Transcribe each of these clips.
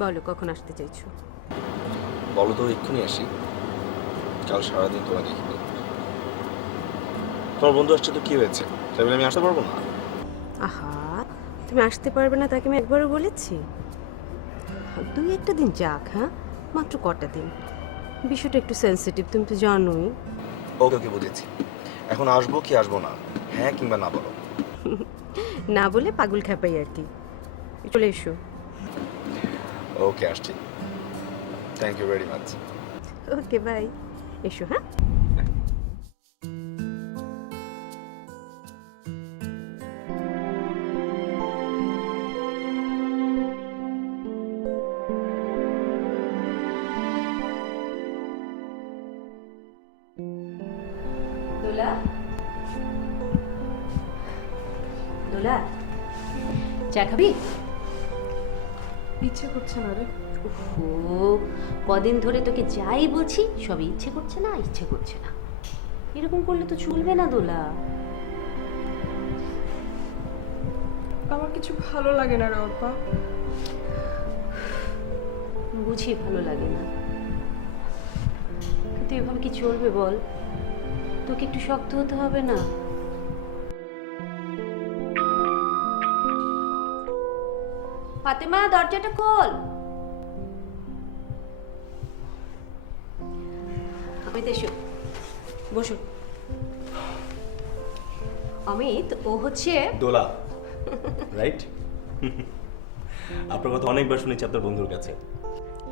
বলো কখন আসতে চাইছো? বলো তো এক্ষুনি আসি, কাল সারাদিন তোমার দেখিনি। তোমার বন্ধু আসছে তো কি হয়েছে, তাই বলে আমি আসতে পারবো না? আহা, তুমি আসতে পারবে না তাকে আমি একবারও বলেছি? দুই একটা দিন যাক, হ্যাঁ, মাত্র কটা দিন। বিষয়টা একটু সেন্সিটিভ, তুমি তো জানোই। ওকে ওকে বুঝেছি, এখন আসবো কি আসবো না, হ্যাঁ কিংবা না বলো। না বলে পাগল খ্যাপাই আর কি। চলে এসো। ওকে আসছি, thank you very much. Okay bye, এসো হ্যাঁ। দোলা, দোলা, চা খাবি? ইচ্ছে করছে না রে। ও, কদিন ধরে তোকে যাই বলছি সব ইচ্ছে করছে না, ইচ্ছে করছে না। এরকম করলে তো চলবে না দোলা। আমার কিছু ভালো লাগে না রে অর্পা। বুঝি ভালো লাগে না, কিন্তু এভাবে কি চলবে বল? তোকে একটু শক্ত হতে হবে না? ফাতেমা, দরজাটা খোল। অমিত এসো, বসো। অমিত, ও হচ্ছে দোলা, রাইট? আপনার কথা অনেকবার শুনেছি আপনার বন্ধুর কাছে,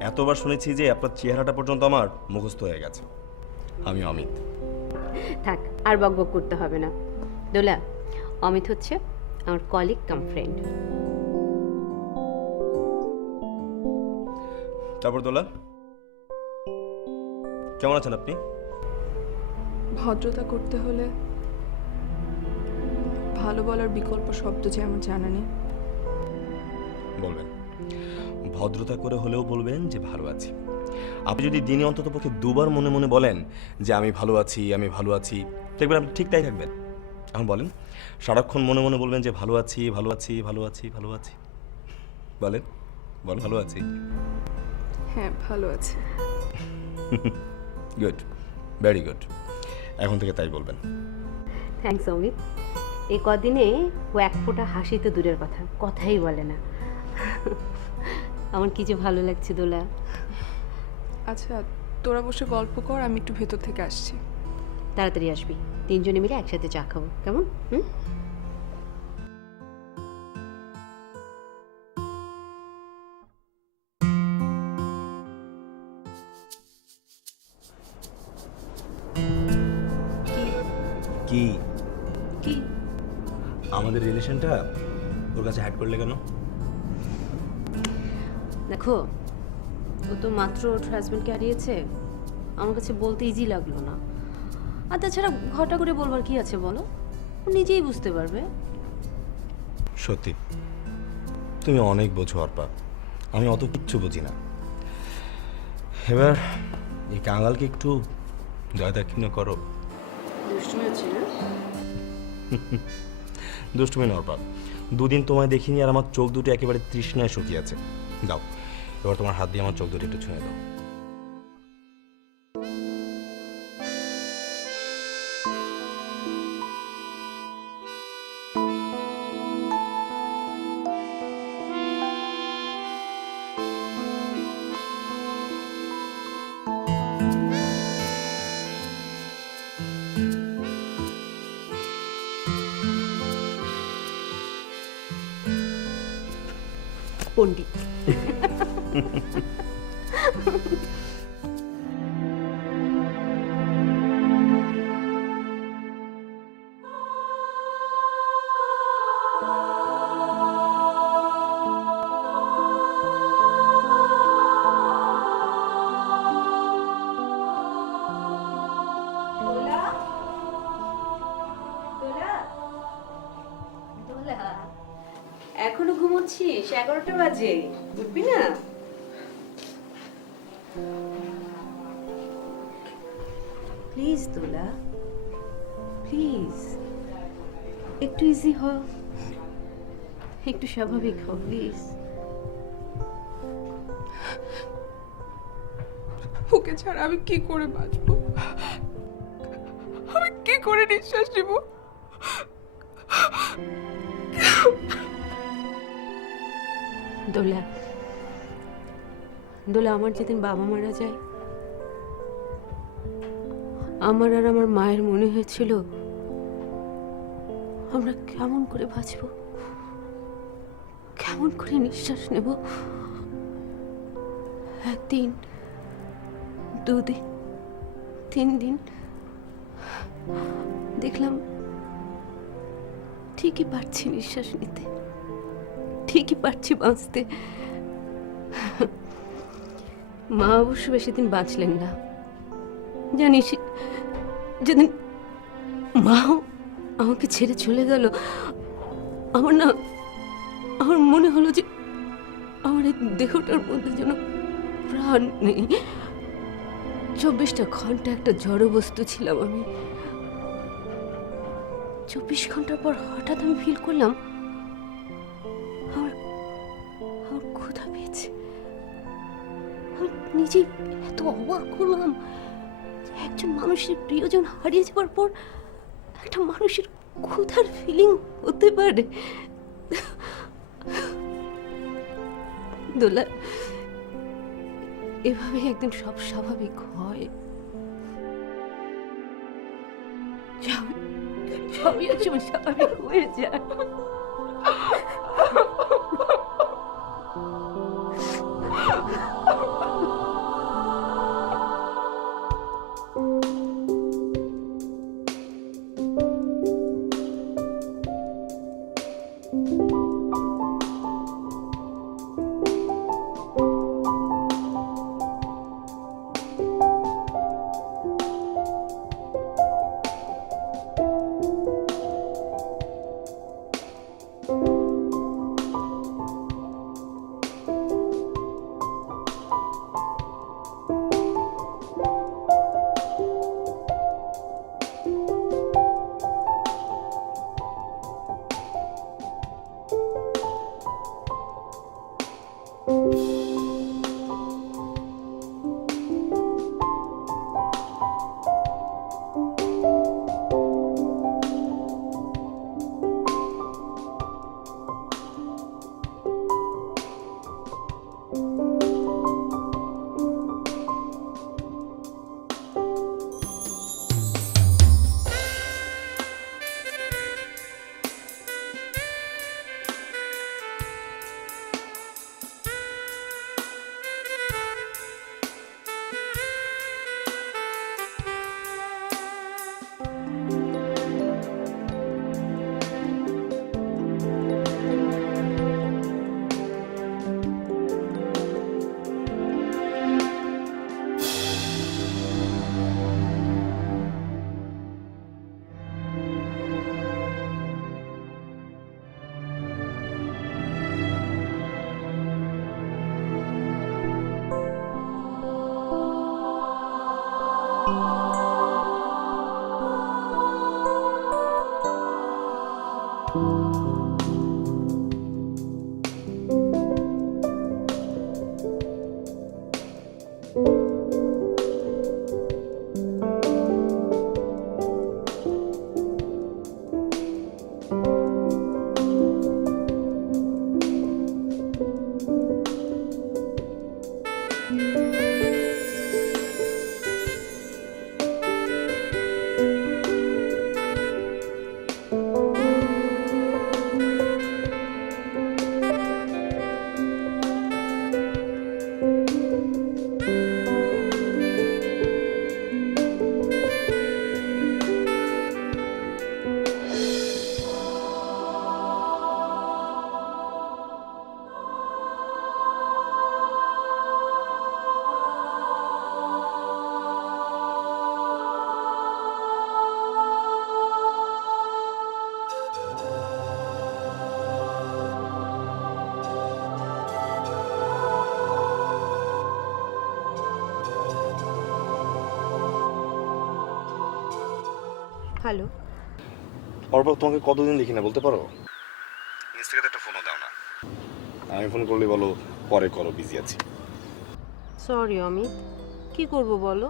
এতবার শুনেছি যে আপনার চেহারাটা পর্যন্ত আমার মুখস্থ হয়ে গেছে। আমি অমিত। থাক, আর বকবক করতে হবে না। দোলা, অমিত হচ্ছে আমার কলিগ কাম ফ্রেন্ড। তারপর দোলা, কেমন আছেন আপনি? ভদ্রতা করতে হলে ভালো বলার বিকল্প শব্দ যে আমার জানা নেই। বলবেন, ভদ্রতা করে হলেও বলবেন যে ভালো আছি। আপনি যদি দিনে অন্তত পক্ষে দুবার মনে মনে বলেন যে আমি ভালো আছি, আমি ভালো আছি, দেখবেন আপনি ঠিক তাই থাকবেন। এখন বলেন, সারাক্ষণ মনে মনে বলবেন যে ভালো আছি, ভালো আছি, ভালো আছি, ভালো আছি। বলেন, বল ভালো আছি। হ্যাঁ, ভালো আছে। Good, very good. এখন থেকে তাই বলবেন। থ্যাঙ্কস অমিত। এই কদিনে ও এক ফোঁটা হাসি তো দূরের কথা, কথাই বলে না। আমার কি যে ভালো লাগছে দোলা। আচ্ছা, তোরা বসে গল্প কর, আমি একটু ভেতর থেকে আসছি। তাড়াতাড়ি আসবি, তিনজনে মিলে একসাথে চা খাবো, কেমন? হুম। কি কি? আমাদের রিলেশনটা ওর কাছে হ্যাড করলে কেন? দেখো, ও তো মাত্র ওর হাজব্যান্ডকে হারিয়েছে, আমার কাছে বলতে ইজি লাগলো না। আর তাছাড়া ঘটা করে বলবার কি আছে বলো, ও নিজেই বুঝতে পারবে। সত্যি তুমি অনেক বোঝো অর্পা, আমি অত কিচ্ছু বুঝি না। এবার এই কাঙালকে একটু দয়া দাক্ষিণ্য করো। দুষ্টুমি হচ্ছে না? দুষ্টুমি না অর্পা, দুদিন তোমায় দেখিনি আর আমার চোখ দুটো একেবারে তৃষ্ণায় শুকিয়ে আছে। দাও, এবার তোমার হাত দিয়ে আমার চোখ দুটো একটু ছুঁয়ে দাও। পণ্ডিত। এখনো ঘুমোচ্ছিস? 11টা বাজে, উঠবি না? প্লিজ দোলা, প্লিজ একটু ইজি হ, একটু স্বাভাবিক হ প্লিজ। ওকে ছাড়া আমি কি করে বাঁচবো? আমি কি করে নিঃশ্বাস নিব? দোলা, দোলা, আমার যেদিন বাবা মারা যায়, আমার আর আমার মায়ের মনে হয়েছিল আমরা কেমন করে বাঁচব, কেমন করে নিঃশ্বাস নেব। একদিন, 2 দিন, 3 দিন দেখলাম ঠিকই পারছি নিঃশ্বাস নিতে, ঠিকই পারছি বাঁচতে। মা অবশ্য বেশি দিন বাঁচলেন না, জানিস। যেদিন মাও আমাকে ছেড়ে চলে গেল, আমার মনে হলো যে আমার এই দেহটার মধ্যে যেন প্রাণ নেই। 24টা ঘন্টা একটা জড় বস্তু ছিলাম আমি। 24 ঘন্টা পর হঠাৎ আমি ফিল করলাম আমার ক্ষুধা পেয়েছে। আমি নিজেই এত অবাক হলাম, একজন মানুষের প্রিয়জন হারিয়ে যাওয়ার পর একটা মানুষের ক্ষুধার ফিলিং হতে পারে। দোলা, এভাবে একদিন সব স্বাভাবিক হয়। সবই একসময় স্বাভাবিক হয়ে যায়। হ্যালো। অর্পা, তোমাকে কতদিন দেখি না বলতে পারো? নিজ থেকে তো একটা ফোনও দাও না। আমি ফোন করলে বলো পরে করো, বিজি আছি। সরি অমিত, কি করব বলো?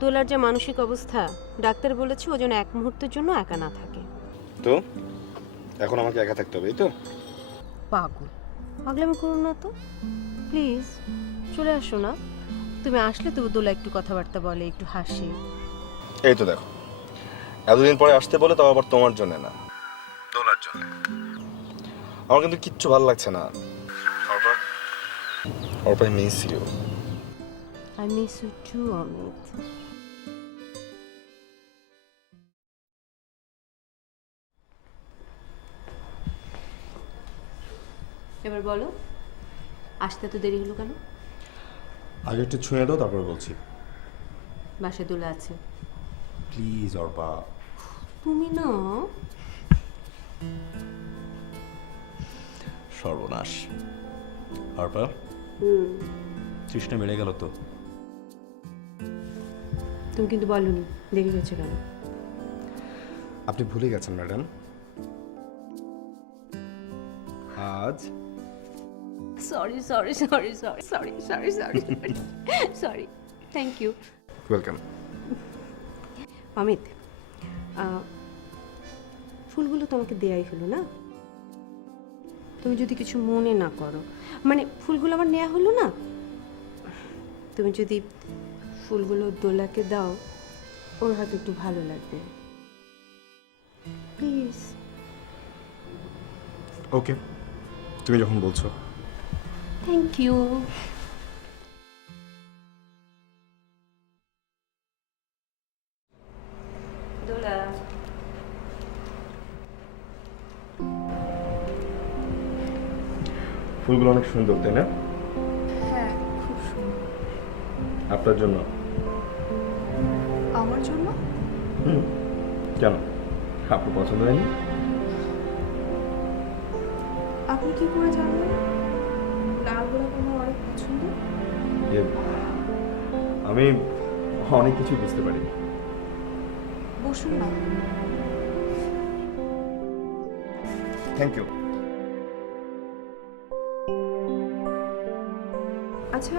দোলার যে মানসিক অবস্থা, ডাক্তার বলেছে ও যেন এক মুহূর্তের জন্য একা না থাকে। তো এখন আমাকে একা থাকতে হবে, এই তো? পাগল, পাগলামি করো না তো প্লিজ, চলে আসো না। তুমি আসলে তো দোলা একটু কথাবার্তা বলে, একটু হাসি। এই তো দেখো, এতদিন পরে আসতে বলে, তাও আবার তোমার জন্য না, দোলার জন্য। আমার কিন্তু কিচ্ছু ভালো লাগছে না। Arpa, Arpa, miss you. I miss you too Amit. এবার বলো, আসতে তো দেরি হলো কেন? আগে একটু ছুঁয়ে দাও, তারপরে বলছি। বাসায় দোলা আছে। প্লিজ অর্পা। তুমি না। সর্বনাশ। অর্পা, তৃষ্ণা বেড়ে গেল তো। তুমি কিন্তু বলনি দেরি হয়েছে কেন। আপনি ভুলে গেছেন ম্যাডাম, আজ sorry sorry sorry sorry sorry sorry sorry sorry, thank you. Welcome. Amit, ফুলগুলো তোমাকে দেয়াই হলো না? তুমি যদি কিছু মনে না করো, মানে ফুলগুলো আমার নেওয়া হলো না, তুমি যদি ফুলগুলো দোলাকে দাও, ওর হাতে একটু ভালো লাগবে প্লিজ। ওকে, তুমি যখন বলছো। Thank you. দোলা, ফুলগুলো অনেক সুন্দর, তাই না? হ্যাঁ, খুব সুন্দর। আপনার জন্য। আমার জন্য? কেন, আপনার পছন্দ হয়নি? আপনি কি করে জানলেন লাল গোলাপ আমার অনেক পছন্দ? আমি অনেক কিছু বুঝতে পারি। বসুন না। Thank you. আচ্ছা,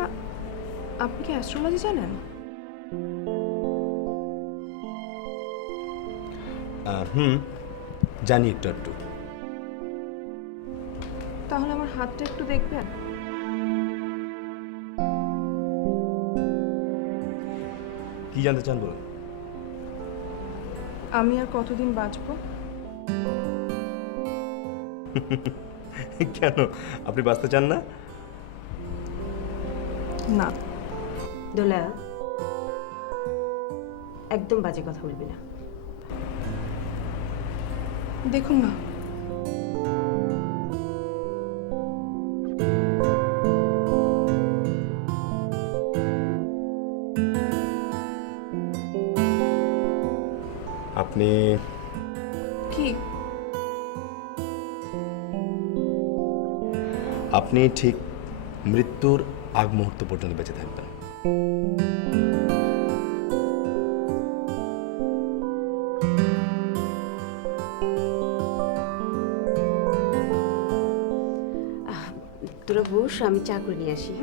আপনি কি অ্যাস্ট্রোলজি জানেন? জানি একটু একটু। তাহলে আমার হাতটা একটু দেখবেন? কি জানতে চান বলুন। আমি আর কতদিন বাঁচবো? কেন, আপনি বাঁচতে চান না? না। দোলা, একদম বাজে কথা বলবি না। দেখুন না, আপনি কি আপনি ঠিক মৃত্যুর আগ মুহূর্ত পর্যন্ত বেঁচে থাকবেন। তোরা বস, আমি চা করে নিয়ে আসি।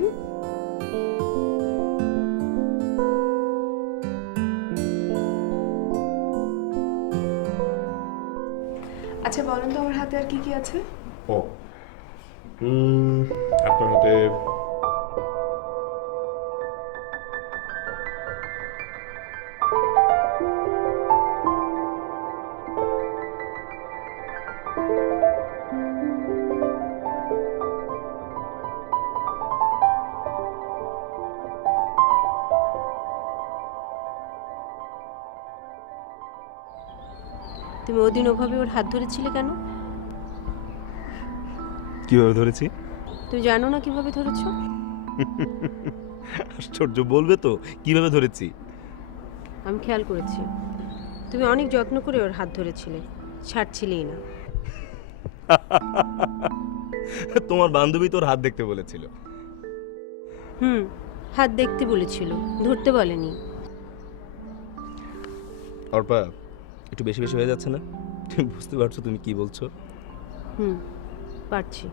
আচ্ছা বলেন তো আমার হাতে আর কি কি আছে? ও, আপনার হাতে তুমি ওদিন ওভাবে ওর হাত ধরেছিলে কেন? কিভাবে ধরেছি? তুমি জানো না কিভাবে ধরেছো? আশ্চর্য, বলবে তো কিভাবে ধরেছি। আমি খেয়াল করেছি, তুমি অনেক যত্ন করে ওর হাত ধরেছিলে, ছাড়ছিলেই না। তোমার বান্ধবী তোর হাত দেখতে বলেছিল। হাত দেখতে বলেছিল, ধরতে বলেনি। অর্পা, একটু বেশি বেশি হয়ে যাচ্ছে না? তুমি বুঝতে পারছো তুমি কি বলছো? হুম, পারছি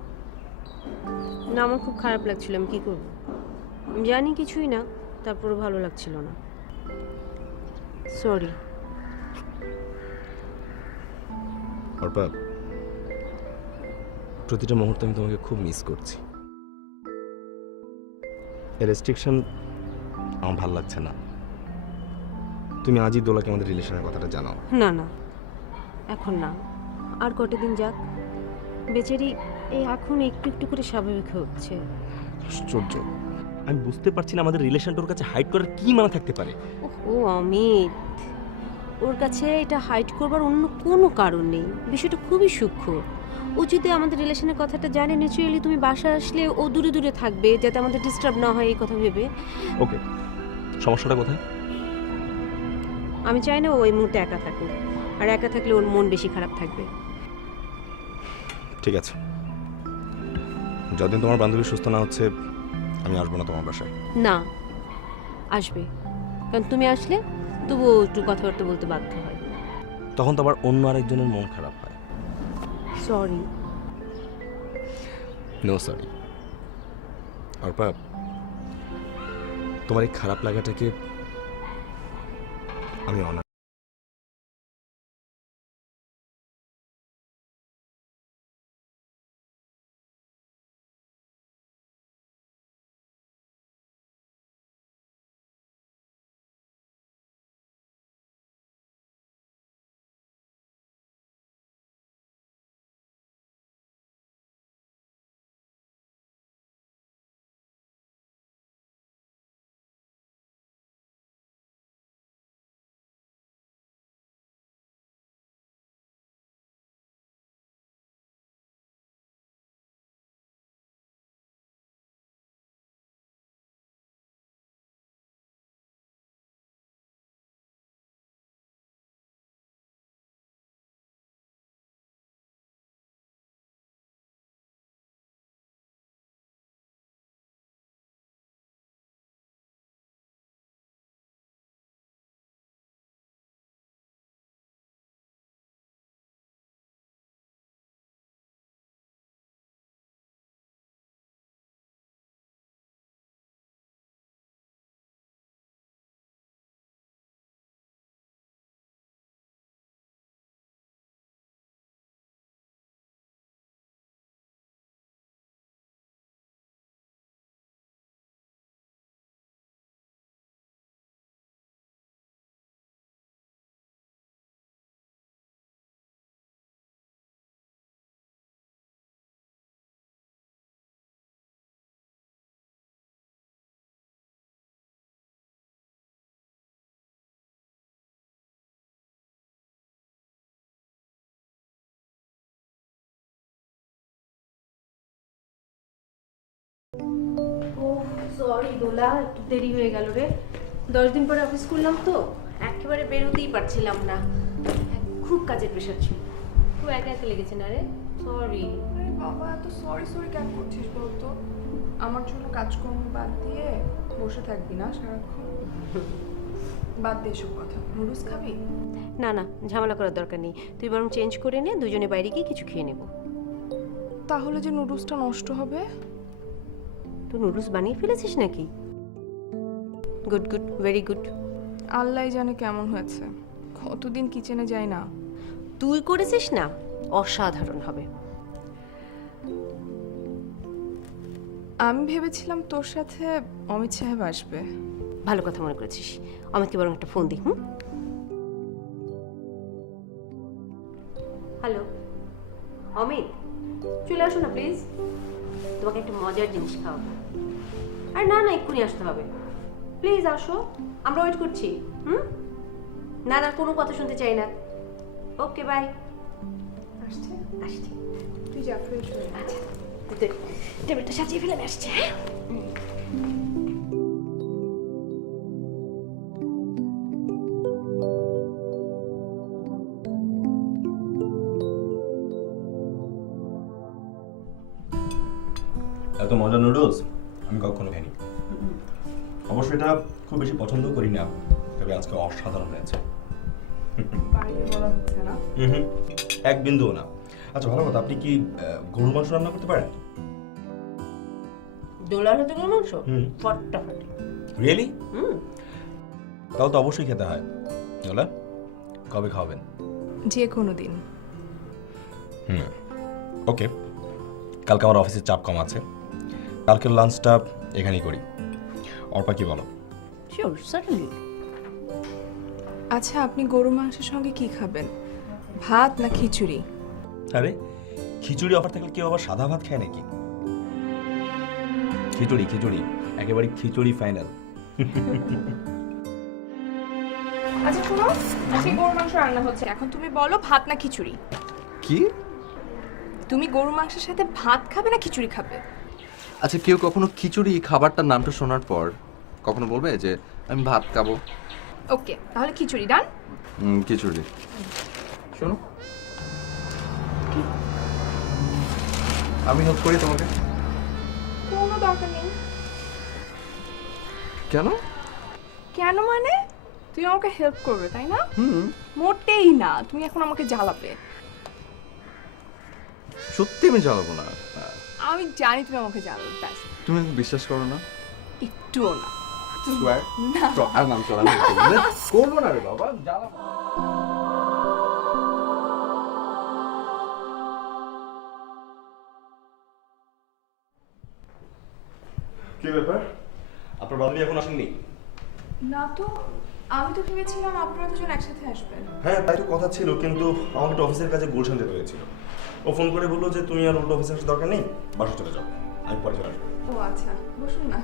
না। আমার খুব খারাপ লাগছিল, আমি কী করব? আমি জানি কিছুই না, তারপরে ভালো লাগছিল না। সরি। অর্পা, প্রতিটা মুহূর্তে আমি তোমাকে খুব মিস করছি। এই রেস্ট্রিকশন আমার ভালো লাগছে না। তুমি আজই দোলাকে আমাদের রিলেশনের কথাটা জানাও। না না, এখন না, আর কটা দিন যাক। বেচারি এই এখন একটু একটু করে স্বাভাবিক হচ্ছে। আশ্চর্য, আমি বুঝতে পারছি না আমাদের রিলেশনটা ওর কাছে হাইড করার কি মানে থাকতে পারে। ও অমিত, ওর কাছে এটা হাইড করবার অন্য কোনো কারণ নেই। বিষয়টা খুবই সূক্ষ্ম। ও যদি আমাদের রিলেশনের কথাটা জানে, ন্যাচুরালি তুমি বাসা আসলে ও দূরে দূরে থাকবে, যাতে আমাদের ডিস্টার্ব না হয় এই কথা ভেবে। ওকে, সমস্যাটা কোথায়? আমি চাই না ও এই মুহূর্তে একা থাকুক, আর একা থাকলে ওর মন বেশি খারাপ থাকবে। ঠিক আছে, যতদিন তোমার বান্ধবী সুস্থ না হচ্ছে আমি আসবো না তোমার বাসায়। না, আসবে, কারণ তুমি আসলে তবুও একটু কথাবার্তা বলতে বাধ্য হয়। তখন তো আবার অন্য আরেকজনের মন খারাপ হয়। সরি। No sorry. অর্পা, তোমার এই খারাপ লাগাটাকে আমি অনার। ও সরি দোলা, একটু দেরি হয়ে গেল রে। 10 দিন পরে অফিস করলাম তো, একেবারে বেরোতেই পারছিলাম না। খুব কাজের প্রেশার ছিল, খুব একা একা লেগেছে না রে। সরি। আরে বাবা, এত সরি সরি কেন করছিস বলতো? আমার জন্য কাজকর্ম বাদ দিয়ে বসে থাকবি না সারাক্ষণ? বাদ দে এসব কথা। নুডলস খাবি? না না, ঝামেলা করার দরকার নেই। তুই বরং চেঞ্জ করে নে, দুজনে বাইরে গিয়ে কিছু খেয়ে নেব। তাহলে যে নুডলসটা নষ্ট হবে। তুই নুডলস বানিয়ে ফেলেছিস নাকি? Good good, very good. Allah জানে কেমন হয়েছে, কতদিন কিচেনে যাই না। তুই করেছিস না, অসাধারণ হবে। আমি ভেবেছিলাম তোর সাথে অমিত সাহেব আসবে। ভালো কথা মনে করেছিস। আমাকে বরং একটা ফোন দি। হ্যালো অমিত, চলে আসো না প্লিজ, তোমাকে একটা মজার জিনিস খাওয়াবো। আর না না, এক্ষুনি আসতে হবে, প্লিজ আসো, আমরা ওয়েট করছি। না না, কোনো কথা শুনতে চাই না। Okay bye. আসছে? আসছি। তুই যা, ফ্রেশ হয়ে যা। আচ্ছা, টেবিলটা সাজিয়ে ফেলে আসছে। হ্যাঁ, এত মজার নুডলস আমি কখনো খাইনি। অবশ্যই এটা খুব বেশি পছন্দ করি না, তবে আজকে অসাধারণ হয়েছে। বাইরে বলা হচ্ছে না। হুম, এক বিন্দুও না। আচ্ছা ভালো কথা, আপনি কি গরুর মাংস রান্না করতে পারেন? দোলার হাতে গরুর মাংস হুম। ফাটাফাটি। রিয়েলি? হুম। তাহলে তো অবশ্যই খেতে হয়। দোলা, কবে খাওয়াবেন? যে কোনো দিন। হুম, ওকে। কালকে আমার অফিসের চাপ কম আছে, কালকের লাঞ্চটা এখানেই করি। অর্পা কি বলো? Sure, certainly. আচ্ছা, আপনি গরু মাংসের সঙ্গে কি খাবেন? ভাত না খিচুড়ি? আরে খিচুড়ি অফার থাকলে কেউ আবার সাদা ভাত খায় নাকি? খিচুড়ি খিচুড়ি, একেবারে খিচুড়ি ফাইনাল। আচ্ছা শোনো, আজকে গরু মাংস রান্না হচ্ছে, এখন তুমি বলো ভাত না খিচুড়ি? কি? তুমি গরু মাংসের সাথে ভাত খাবে না খিচুড়ি খাবে? আচ্ছা, কেউ কখনো খিচুড়ি খাবারটার নামটা শোনার পর কখনো বলবে যে আমি ভাত খাবো? ওকে, তাহলে খিচুড়ি ডান। খিচুড়ি। শোনো, আমি হেল্প করি তোমাকে। কোনো দরকার নেই। কেন? কেন মানে? তুমি আমাকে হেল্প করবে তাই না? হুম, মোটেই না, তুমি এখন আমাকে জ্বালাবে। সত্যি আমি জ্বালাবো না। আমি জানি তুমি আমাকে জ্বালাবে, ব্যাস। তুমি আমাকে বিশ্বাস করো না? একটুও না। Swear? না। আর নাম চল, আমি করবো না রে বাবা, জ্বালাবো। কি ব্যাপার, আপনার বান্ধবী এখন আসেননি? না তো, আমি তো ভেবেছিলাম আপনারা দুজন একসাথে আসবেন। হ্যাঁ তাই তো কথা ছিল, কিন্তু আমাকে তো অফিসের কাজে গুলশান যেতে হয়েছিল। ও ফোন করে বললো যে তুমি আর ওর অফিসে আসার দরকার নেই, বাসা চলে যাও, আমি পরে চলে আসবো। ও আচ্ছা, বসুন না।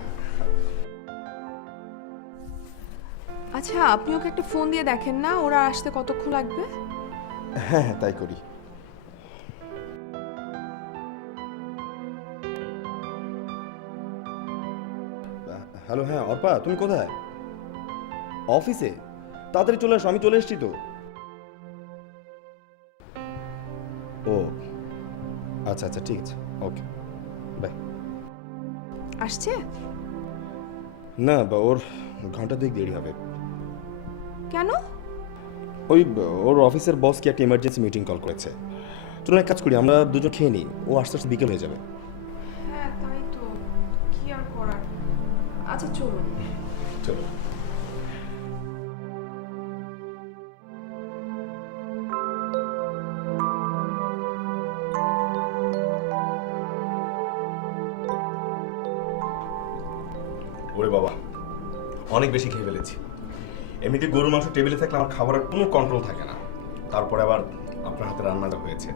আচ্ছা, আপনি ওকে একটা ফোন দিয়ে দেখেন না, ওরা আসতে কতক্ষণ লাগবে? হ্যাঁ হ্যাঁ তাই করি। হ্যালো, হ্যাঁ অর্পা, তুমি কোথায়? অফিসে? তাড়াতাড়ি চলে আসো, আমি চলে এসেছি তো। ও আচ্ছা আচ্ছা, ঠিক আছে, ওকে বাই। আসছে? না বা ওর ঘন্টা দুয়েক দেরি হবে। কেন? ওই ওর অফিসের বস কি একটা ইমার্জেন্সি মিটিং কল করেছে। চলুন এক কাজ করি, আমরা দুজন খেয়ে নিই, ও আস্তে আস্তে বিকেল হয়ে যাবে। হ্যাঁ তাই তো, কি আর করার। আচ্ছা চলুন। চলো। ওরে বাবা, অনেক বেশি খেয়ে ফেলেছি। এমনিতে গরুর মাংস টেবিলে থাকলে আমার খাবারের কোনো কন্ট্রোল থাকে না, তারপরে আবার আপনার হাতে রান্নাটা হয়েছে।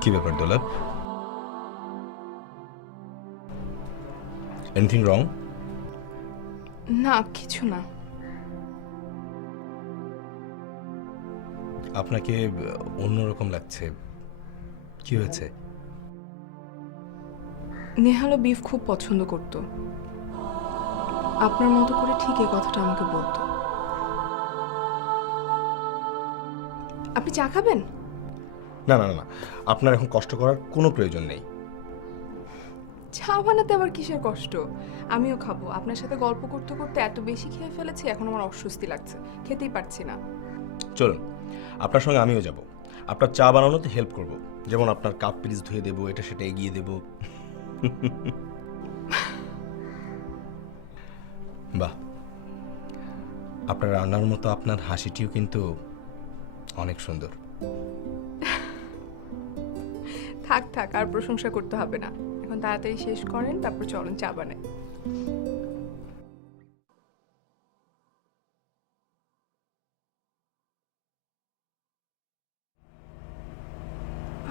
কি ব্যাপার দোলক, এনিথিং রং? না কিছু না। আপনাকে অন্যরকম লাগছে, কি হয়েছে? নেহালও বিফ খুব পছন্দ করত, আপনার মতো করে ঠিক এই কথাটা আমাকে বলতো। আপনি চা খাবেন? না না না, আপনার এখন কষ্ট করার কোনো প্রয়োজন নেই। চা বানাতে আবার কিসের কষ্ট? আমিও খাবো। আপনার সাথে গল্প করতে করতে এত বেশি খেয়ে ফেলেছি, এখন আমার অস্বস্তি লাগছে, খেতেই পারছি না। চলুন, আপনার সঙ্গে আমিও যাব, আপনার চা বানানোতে হেল্প করব, যেমন আপনার কাপ পিরিচ ধুয়ে দেবো, এটা সেটা এগিয়ে দেবো। বাহ, আপনার রান্নার মতো আপনার হাসিটিও কিন্তু অনেক সুন্দর। থাক থাক, আর প্রশংসা করতে হবে না, এখন তাড়াতাড়ি শেষ করেন, তারপর চলেন চা বানাই।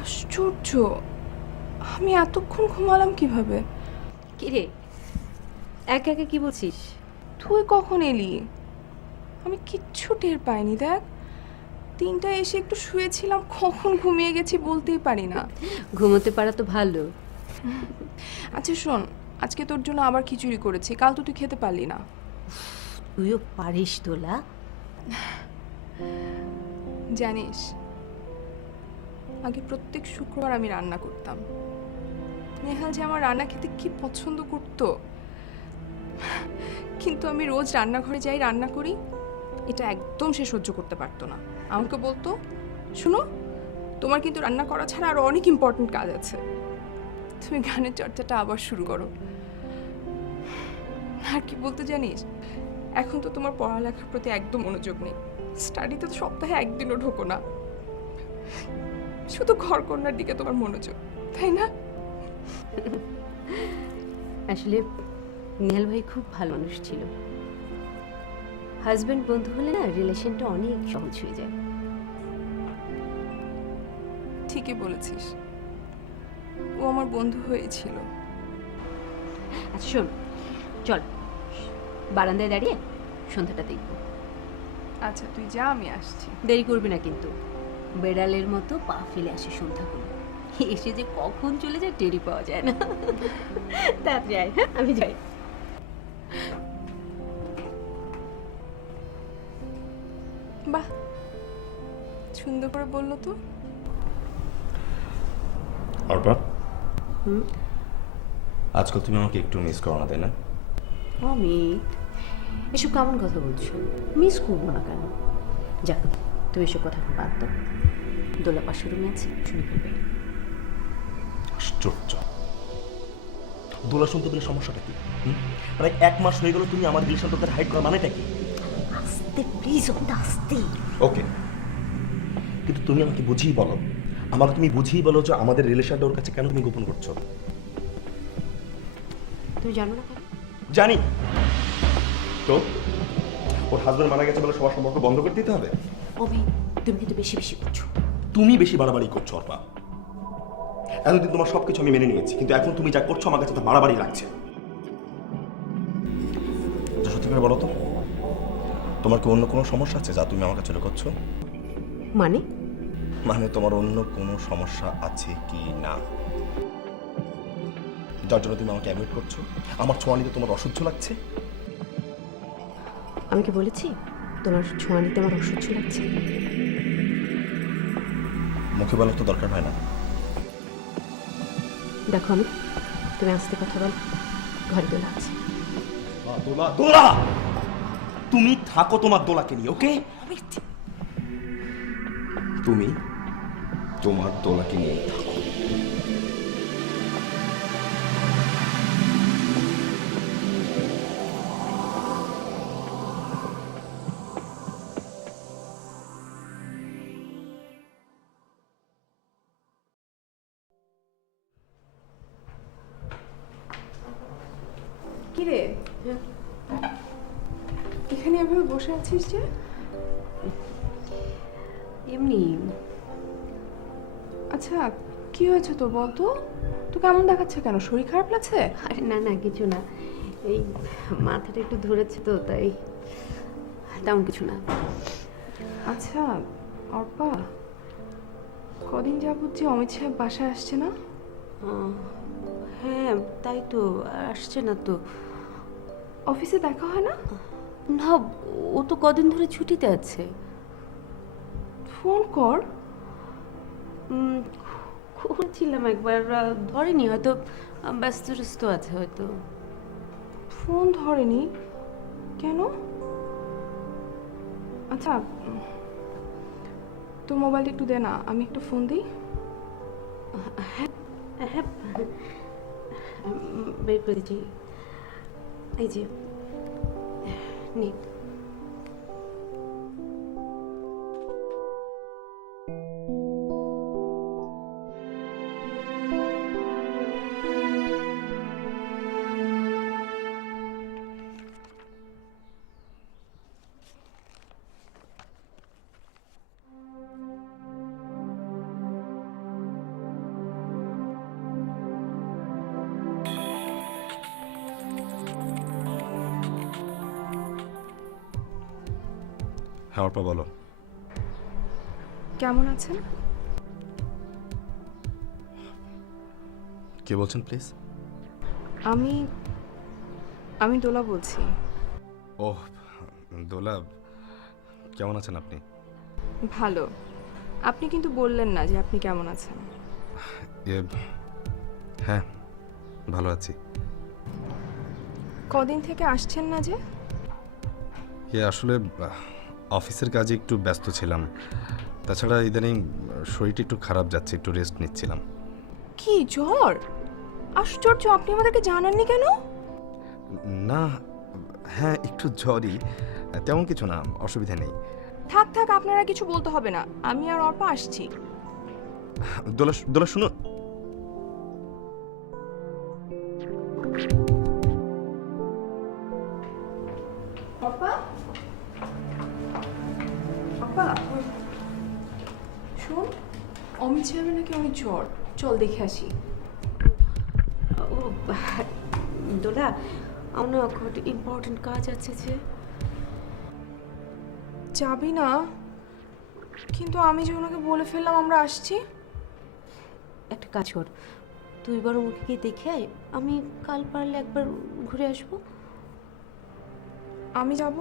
আশ্চর্য, আমি এতক্ষণ ঘুমালাম কিভাবে? কিরে, একা একা কি বলছিস? তুই কখন এলি? আমি কিচ্ছু টের পাইনি। দেখ, 3টায় এসে একটু শুয়েছিলাম, কখন ঘুমিয়ে গেছি বলতেই পারি না। ঘুমোতে পারা তো ভালো। আচ্ছা শোন, আজকে তোর জন্য আবার খিচুড়ি করেছি, কাল তো তুই খেতে পারলি না। তুইও পারিস দোলা। জানিস, আগে প্রত্যেক শুক্রবার আমি রান্না করতাম, নেহাল যে আমার রান্না খেতে কি পছন্দ করতো, কিন্তু আমি রোজ রান্নাঘরে যাই, রান্না করি, এটা একদম সে সহ্য করতে পারতো না। আমাকে বলতো, শুনো, তোমার কিন্তু রান্না করা ছাড়া আরো অনেক ইম্পর্টেন্ট কাজ আছে, তুমি গানের চর্চাটা আবার শুরু করো। আর কি বলতে জানিস, এখন তো তোমার পড়ালেখার প্রতি একদম মনোযোগ নেই, স্টাডিতে তো সপ্তাহে একদিনও ঢোকো না, শুধু ঘরকন্যার দিকে তোমার মনোযোগ, তাই না? আসলে নেহাল ভাই খুব ভালো মানুষ ছিল। হাজব্যান্ড বন্ধু হলে না রিলেশনটা অনেক সহজ হয়ে যায়। ঠিকই বলেছিস, ও আমার বন্ধু হয়েছিল। আচ্ছা শোন, চল বারান্দায় দাঁড়িয়ে সন্ধ্যাটা দেখবো। আচ্ছা তুই যা, আমি আসছি। দেরি করবি না কিন্তু, বেড়ালের মতো পা ফেলে আসে সন্ধ্যাগুলো, এসে যে কখন চলে যায় টেরি পাওয়া যায় না। তাড়াতাড়ি আয়, হ্যাঁ আমি যাই। বাহ, সুন্দর করে বললো তো। অর্পা, আজকাল তুমি আমাকে একটু মিস করো না, তাই না? অমিত, এসব কেমন কথা বলছো? মিস করবো না কেন? যাক, তুমি এসব কথা বাদ দাও। দোলা পাশের রুমে আছে, শুনে ফেলবে। আশ্চর্য, দোলা শুনতে পেলে সমস্যাটা কি? প্রায় 1 মাস হয়ে গেল তুমি আমার রিলেশন তোদের হাইড করা মানেটা কি? আস্তে প্লিজ, অমিত আস্তে। ওকে, কিন্তু তুমি আমাকে বুঝিয়ে বলো, আমাকে তুমি বুঝিয়ে বলো যে আমাদের রিলেশনটা ওর কাছে কেন তুমি গোপন করছো? তুমি জানো না কেন? জানি তো, ওর হাজবেন্ড মারা গেছে বলে সবার সম্পর্ক বন্ধ করে দিতে হবে? অমিত, তুমি কিন্তু বেশি বেশি করছো। তুমি বেশি বাড়াবাড়ি করছো অর্পা। এতদিন তোমার সবকিছু আমি মেনে নিয়েছি, কিন্তু এখন তুমি যা করছো আমার কাছে তো বাড়াবাড়ি লাগছে। যা সত্যি করে বলো তো, তোমার কি অন্য কোনো সমস্যা আছে যা তুমি আমার কাছে লুকোচ্ছ? মানে? মানে তোমার অন্য কোনো সমস্যা আছে কি না, যার জন্য তুমি আমাকে অ্যাভয়েড করছো? আমার ছোঁয়া নিতে তোমার অসহ্য লাগছে? আমি কি বলেছি তোমার ছোঁয়া নিতে আমার অসহ্য লাগছে? মুখে বলার তো দরকার হয় না। দেখো আমি, তুমি আস্তে কথা বল, ঘরে দোলা আছে। দোলা, দোলা, তুমি থাকো তোমার দোলাকে নিয়ে, ওকে? তুমি তোমার দোলাকে নিয়ে থাকো। কি রে, এখানে এভাবে বসে আছিস যে? এমনি। আচ্ছা, কি হয়েছে তো বলতো? তো কেমন দেখাচ্ছে, কেন শরীর খারাপ লাগছে? আরে না না, কিছু না, এই মাথাটা একটু ধরেছে তো তাই, তেমন কিছু না। আচ্ছা অর্পা, কদিন যাবত যে অমিত সাহেব বাসায় আসছে না? হ্যাঁ তাই তো, আসছে না তো। অফিসে দেখা হয় না? না, ও তো কদিন ধরে ছুটিতে আছে। ফোন কর। করেছিলাম একবার, ধরেনি হয়তো, ব্যস্ত টস্ত আছে হয়তো। ফোন ধরেনি কেন? আচ্ছা, তোর মোবাইলটা একটু দে না, আমি একটু ফোন দিই। হ্যাঁ হ্যাঁ, বের করে দিচ্ছি, এই যে নে। হ্যাঁ অর্পা, বলো। কেমন আছেন? কে বলছেন প্লিজ? আমি দোলা বলছি। ওহ দোলা, কেমন আছেন আপনি? ভালো। আপনি কিন্তু বললেন না যে আপনি কেমন আছেন। হ্যাঁ ভালো আছি। কদিন থেকে আসছেন না যে? আসলে অফিসের কাজে একটু ব্যস্ত ছিলাম, তাছাড়া ইদানিং শরীরটা একটু খারাপ যাচ্ছে, একটু রেস্ট নিচ্ছিলাম। কি জ্বর? আশ্চর্য, আপনি আমাদেরকে জানাননি কেন? না, হ্যাঁ একটু জ্বরই, তেমন কিছু না, অসুবিধা নেই। থাক থাক, আপনারা কিছু বলতে হবে না, আমি আর অর্পা আসছি। দোলা দোলা শুনো, অর্পা, অর্পা, শোন, অমিত সাহেবের নাকি অনেক জ্বর, চল দেখে আসি। ও দোলা, আমার না খুব ইম্পর্টেন্ট কাজ আছে যে। যাবি না? কিন্তু আমি যে ওনাকে বলে ফেললাম আমরা আসছি। একটা কাজ কর, তুই বরং ওকে গিয়ে দেখে আয়, আমি কাল পারলে একবার ঘুরে আসবো। আমি যাব?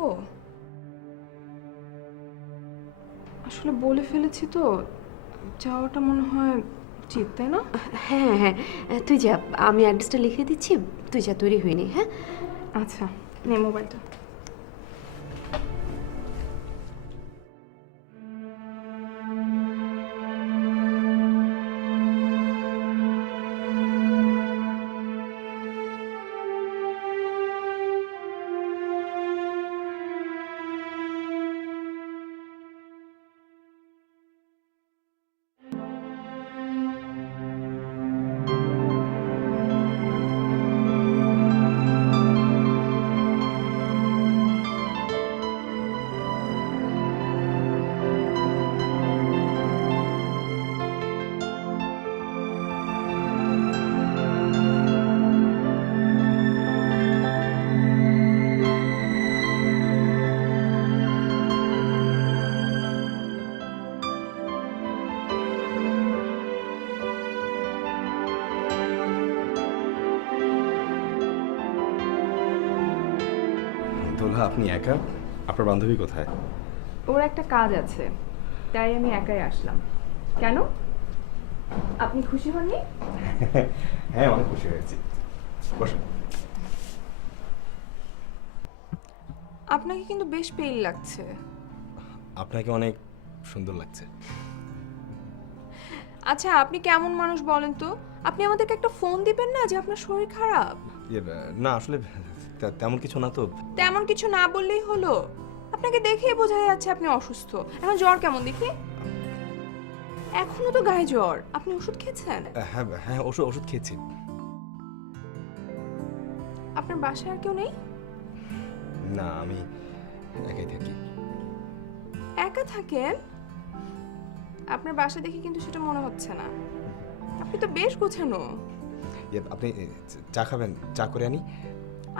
আসলে বলে ফেলেছি তো, যাওয়াটা মনে হয় উচিত, তাই না? হ্যাঁ হ্যাঁ, তুই যা, আমি অ্যাড্রেসটা লিখে দিচ্ছি, তুই যা, তৈরি হয়ে নি। হ্যাঁ আচ্ছা, নে মোবাইলটা। দোলা আপনি একা? আপনার বান্ধবী কোথায়? ওর একটা কাজ আছে, তাই আমি একাই আসলাম। কেন, আপনি খুশি হননি? হ্যাঁ, অনেক খুশি হয়েছি। বসো। আপনাকে কিন্তু বেশ পেইল লাগছে। আপনাকে অনেক সুন্দর লাগছে। আচ্ছা, আপনি কেমন মানুষ বলেন তো? আপনি আমাদেরকে একটা ফোন দিবেন না যে আপনার শরীর খারাপ? না আসলে তেমন কিছু না তো। তেমন কিছু না বললেই হলো? আপনাকে দেখেই বোঝা যাচ্ছে আপনি অসুস্থ। এখন জ্বর কেমন দেখি? এখনো তো গায়ে জ্বর, আপনি ওষুধ খেয়েছেন? হ্যাঁ হ্যাঁ, ওষুধ খেয়েছি। আপনার বাসায় আর কেউ নেই? না, আমি একাই থাকি। একা থাকেন? আপনার বাসা দেখে কিন্তু সেটা মনে হচ্ছে না, আপনি তো বেশ গোছানো। আপনি চা খাবেন? চা করে আনি?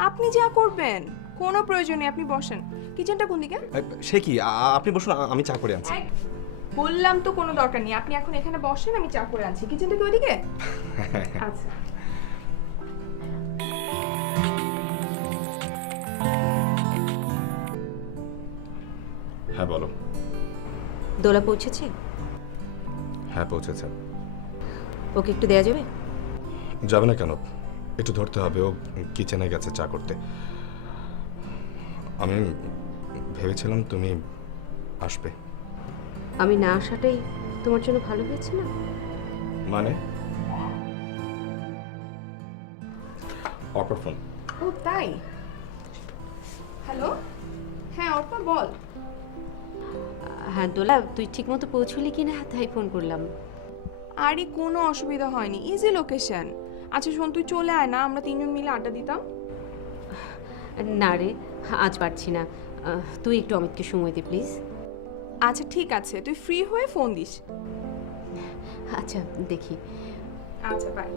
আপনি যা করবেন, কোনো প্রয়োজন নেই, আপনি বসেন। কিচেনটা কোন দিকে? সে কি, আপনি বসুন, আমি চা করে আনছি। বললাম তো কোনো দরকার নেই, আপনি এখন এখানে বসেন, আমি চা করে আনছি। কিচেনটা কি ওইদিকে? আচ্ছা। হ্যাঁ বলো। দোলা পৌঁছেছে? হ্যাঁ পৌঁছেছে। ওকে একটু দেয়া যাবে? যাবে না কেন, একটু ধরতে হবে, ও কিচেনে গেছে চা করতে। আমি ভেবেছিলাম তুমি আসবে। আমি না আসাটাই তোমার জন্য ভালো হয়েছে না? মানে? অপার ফোন। ও তাই? হ্যালো, হ্যাঁ অর্পা বল। হ্যাঁ দোলা, তুই ঠিক মতো পৌঁছলি কি না তাই ফোন করলাম। আরে কোনো অসুবিধা হয়নি, ইজি লোকেশন। আচ্ছা শোন, তুই চলে আয় না, আমরা তিনজন মিলে আড্ডা দিতাম। না রে, আজ পারছি না, তুই একটু অমিতকে সময় দে প্লিজ। আচ্ছা ঠিক আছে, তুই ফ্রি হয়ে ফোন দিস। আচ্ছা দেখি। আচ্ছা বাই।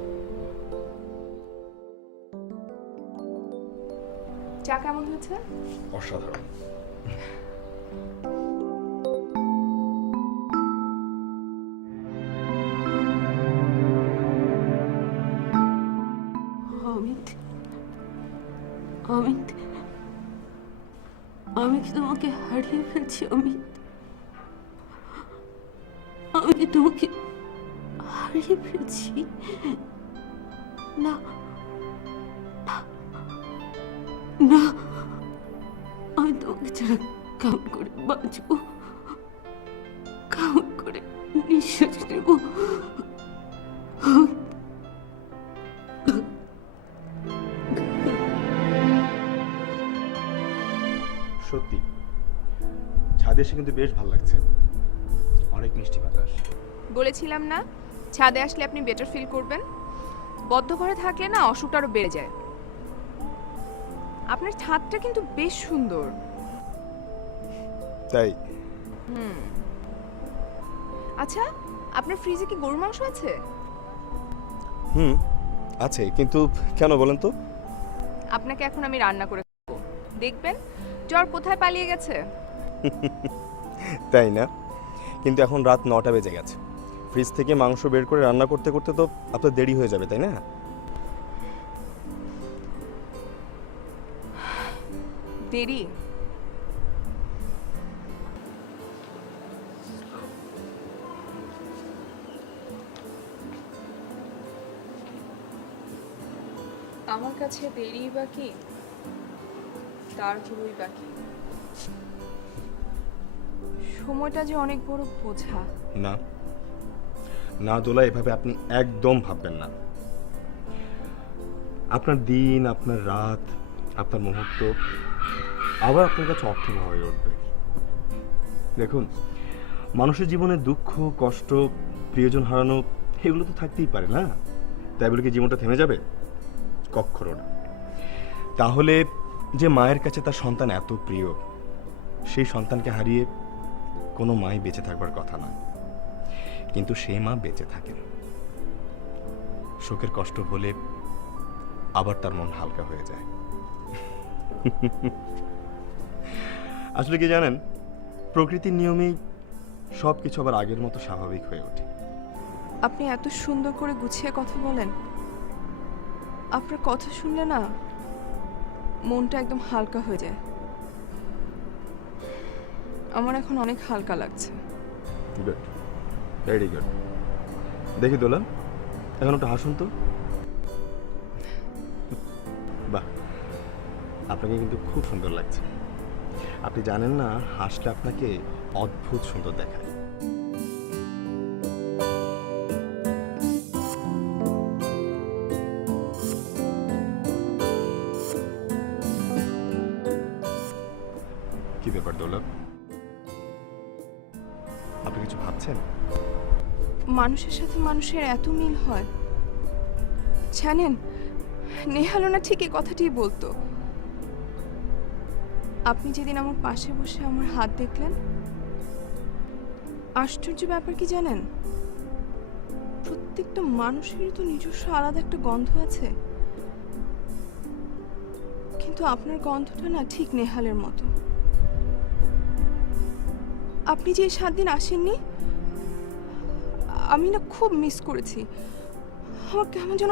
চা কেমন হয়েছে? অসাধারণ। অমিত, অমিত, আমি কি তোমাকে হারিয়ে ফেলছি? অমিত, আমি কি তোমাকে হারিয়ে ফেলছি? না, না, আমি তোমাকে ছাড়া কেমন করে বাঁচবো, কেমন করে নিঃশ্বাস নেব? সত্যি ছাদে এসে কিন্তু বেশ ভালো লাগছে, অনেক মিষ্টি বাতাস। বলেছিলাম না ছাদে আসলে আপনি বেটার ফিল করবেন। বদ্ধ ঘরে থাকলে না অসুখটা আরো বেড়ে যায়। আপনার ছাদটা কিন্তু বেশ সুন্দর। তাই? আচ্ছা, আপনার ফ্রিজে কি গরুর মাংস আছে? হুম, আছে, কিন্তু কেন বলেন তো? আপনাকে এখন আমি রান্না করে খাবো, দেখবেন জ্বর কোথায় পালিয়ে গেছে। তাই না? কিন্তু এখন রাত 9টা বেজে গেছে, ফ্রিজ থেকে মাংস বের করে রান্না করতে করতে তো আপনার দেরি হয়ে যাবে, তাই না? দেরি? আমার কাছে দেরি বাকি, তাড়াহুড়োই বাকি। সময়টা যে অনেক বড় বোঝা। না না দোলা, এভাবে আপনি একদম ভাববেন না। আপনার দিন, আপনার রাত, আপনার মুহূর্ত আবার আপনার কাছে অর্থবহ হয়ে উঠবে। দেখুন, মানুষের জীবনে দুঃখ, কষ্ট, প্রিয়জন হারানো এগুলো তো থাকতেই পারে না। তাই বলে কি জীবনটা থেমে যাবে? কখনো না। তাহলে যে মায়ের কাছে তার সন্তান এত প্রিয়, সেই সন্তানকে হারিয়ে কোনো মাই বেঁচে থাকবার কথা না, কিন্তু সেই মা বেঁচে থাকেন। শোকের কষ্ট হলে আবার তার মন হালকা হয়ে যায়। আসলে কি জানেন, প্রকৃতির নিয়মেই সব কিছু আবার আগের মতো স্বাভাবিক হয়ে ওঠে। আপনি এত সুন্দর করে গুছিয়ে কথা বলেন, আপনার কথা শুনলে না মনটা একদম হালকা হয়ে যায়। আমার এখন অনেক হালকা লাগছে। Good, very good. দেখি দোলা, এখন একটু হাসুন তো। বাহ, আপনাকে কিন্তু খুব সুন্দর লাগছে। আপনি জানেন না, হাসলে আপনাকে অদ্ভুত সুন্দর দেখায়। কি ব্যাপার দৌলভ, আপনি কিছু ভাবছেন? মানুষের সাথে মানুষের এত মিল হয়। জানেন, নেহালো না ঠিক এই কথাটিই বলতো। আপনি যেদিন আমার পাশে বসে আমার হাত দেখলেন, আশ্চর্য ব্যাপার কি জানেন, প্রত্যেকটা মানুষেরই তো নিজস্ব আলাদা একটা গন্ধ আছে, কিন্তু আপনার গন্ধটা না ঠিক নেহালের মতো। আপনি যে 7 দিন আসেননি, আমি না খুব মিস করেছি। আমার কেমন যেন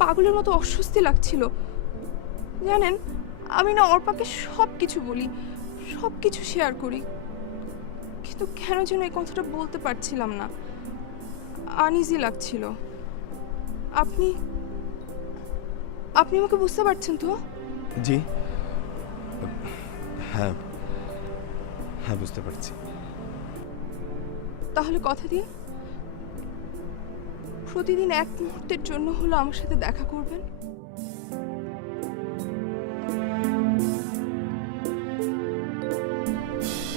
পাগলের মতো অস্বস্তি লাগছিল। জানেন, আমি না অর্পাকে সব কিছু বলি, সব কিছু শেয়ার করি, কিন্তু কেন যেন এই কথাটা বলতে পারছিলাম না, আনইজি লাগছিল। আপনি আপনি আমাকে বুঝতে পারছেন তো? জি, হ্যাঁ হ্যাঁ, বুঝতে পারছি। তাহলে কথা দিন, প্রতিদিন এক মুহূর্তের জন্য হলো আমার সাথে দেখা করবেন।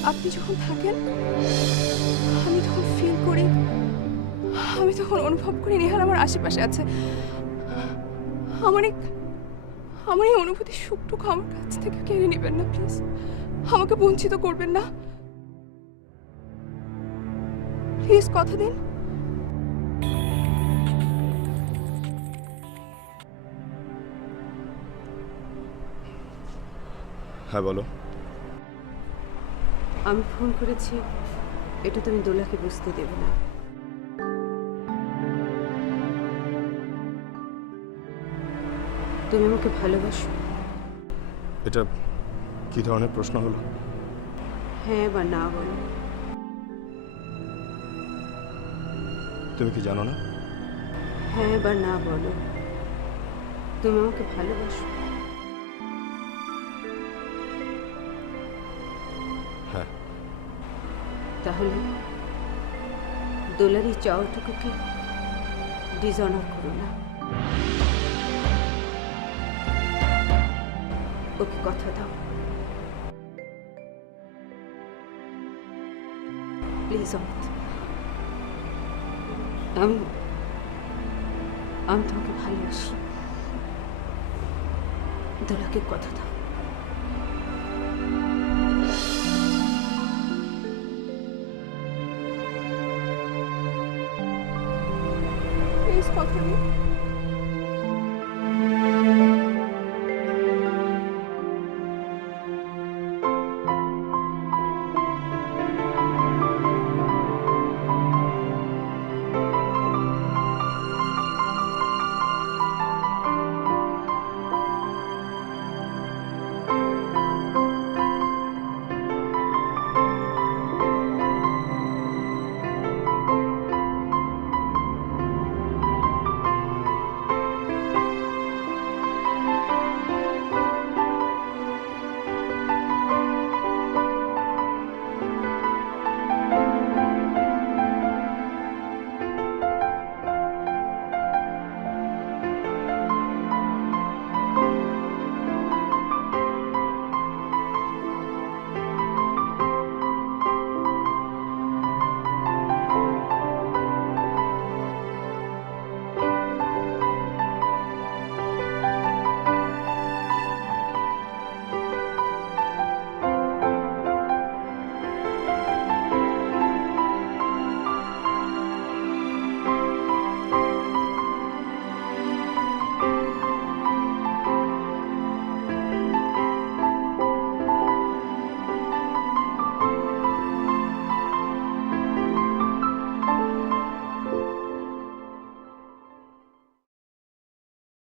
আপনি যখন থাকেন, আমি তখন ফিল করি, আমি তখন অনুভব করি নেহাল আমার আশেপাশে আছে। আমার এই অনুভূতির সুখটুকু আমার কাছ থেকে কেড়ে নেবেন না প্লিজ, আমাকে বঞ্চিত করবেন না প্লিজ, কথা দিন। হ্যাঁ বলো। আমি ফোন করেছি, এটা তুমি দোলাকে বুঝতে দেবে না। তুমি আমাকে ভালোবাসো? এটা কি ধরনের প্রশ্ন হলো? হ্যাঁ বা না বলো। তুমি কি জানো না? হ্যাঁ বা না বলো, তুমি আমাকে ভালোবাসো? তাহলে দোলার এই চাওয়াটুকুকে ডিসঅনার করো না। ওকে কথা দাও, প্লিজ অমিত। আমি আমি তোমাকে ভালোবাসি। দোলাকে কথা দাও। প্লিজ কথা দিন।